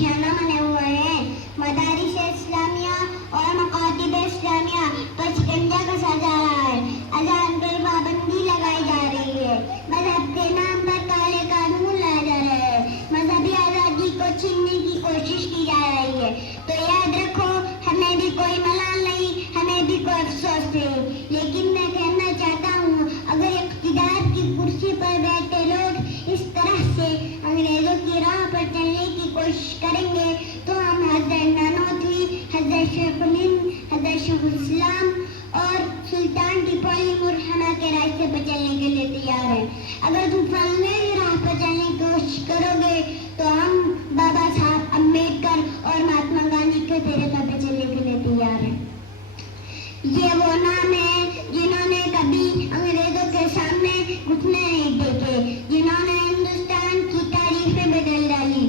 निशाना बने हुए हैं। मदारिस इस्लामिया और मकातिब इस्लामिया पर शिकंजा कसा जा रहा है। अजान पर पाबंदी लगाई जा रही है। मजहब के नाम पर काले कानून लाए जा रहे हैं। मजहबी आज़ादी को छीनने की कोशिश की जा रही है। तो याद रखो, हमें भी कोई मलाल नहीं, हमें भी कोई अफसोस नहीं। लेकिन मैं कहना चाहता हूँ, अगर इक़्तिदार की कुर्सी पर बैठे लोग इस तरह से अंग्रेजों की राह पर चलने की कोशिश करेंगे तो हम हज़रत नानोतवी, हज़रत शेखुल हिंद, हज़रत शेखुल इस्लाम और सुल्तान टिपली मुरहना के रास्ते पर चलने के लिए तैयार हैं। अगर तुम फलने की राह पर चलने की कोशिश करोगे तो हम बाबा साहब अम्बेडकर और महात्मा गांधी के तरीक़े पर चलने के लिए तैयार हैं। ये वो नाम है जिन्होंने कभी अंग्रेजों के सामने घुटने नहीं टेके, जिन्होंने हिंदुस्तान की तारीखें बदल डाली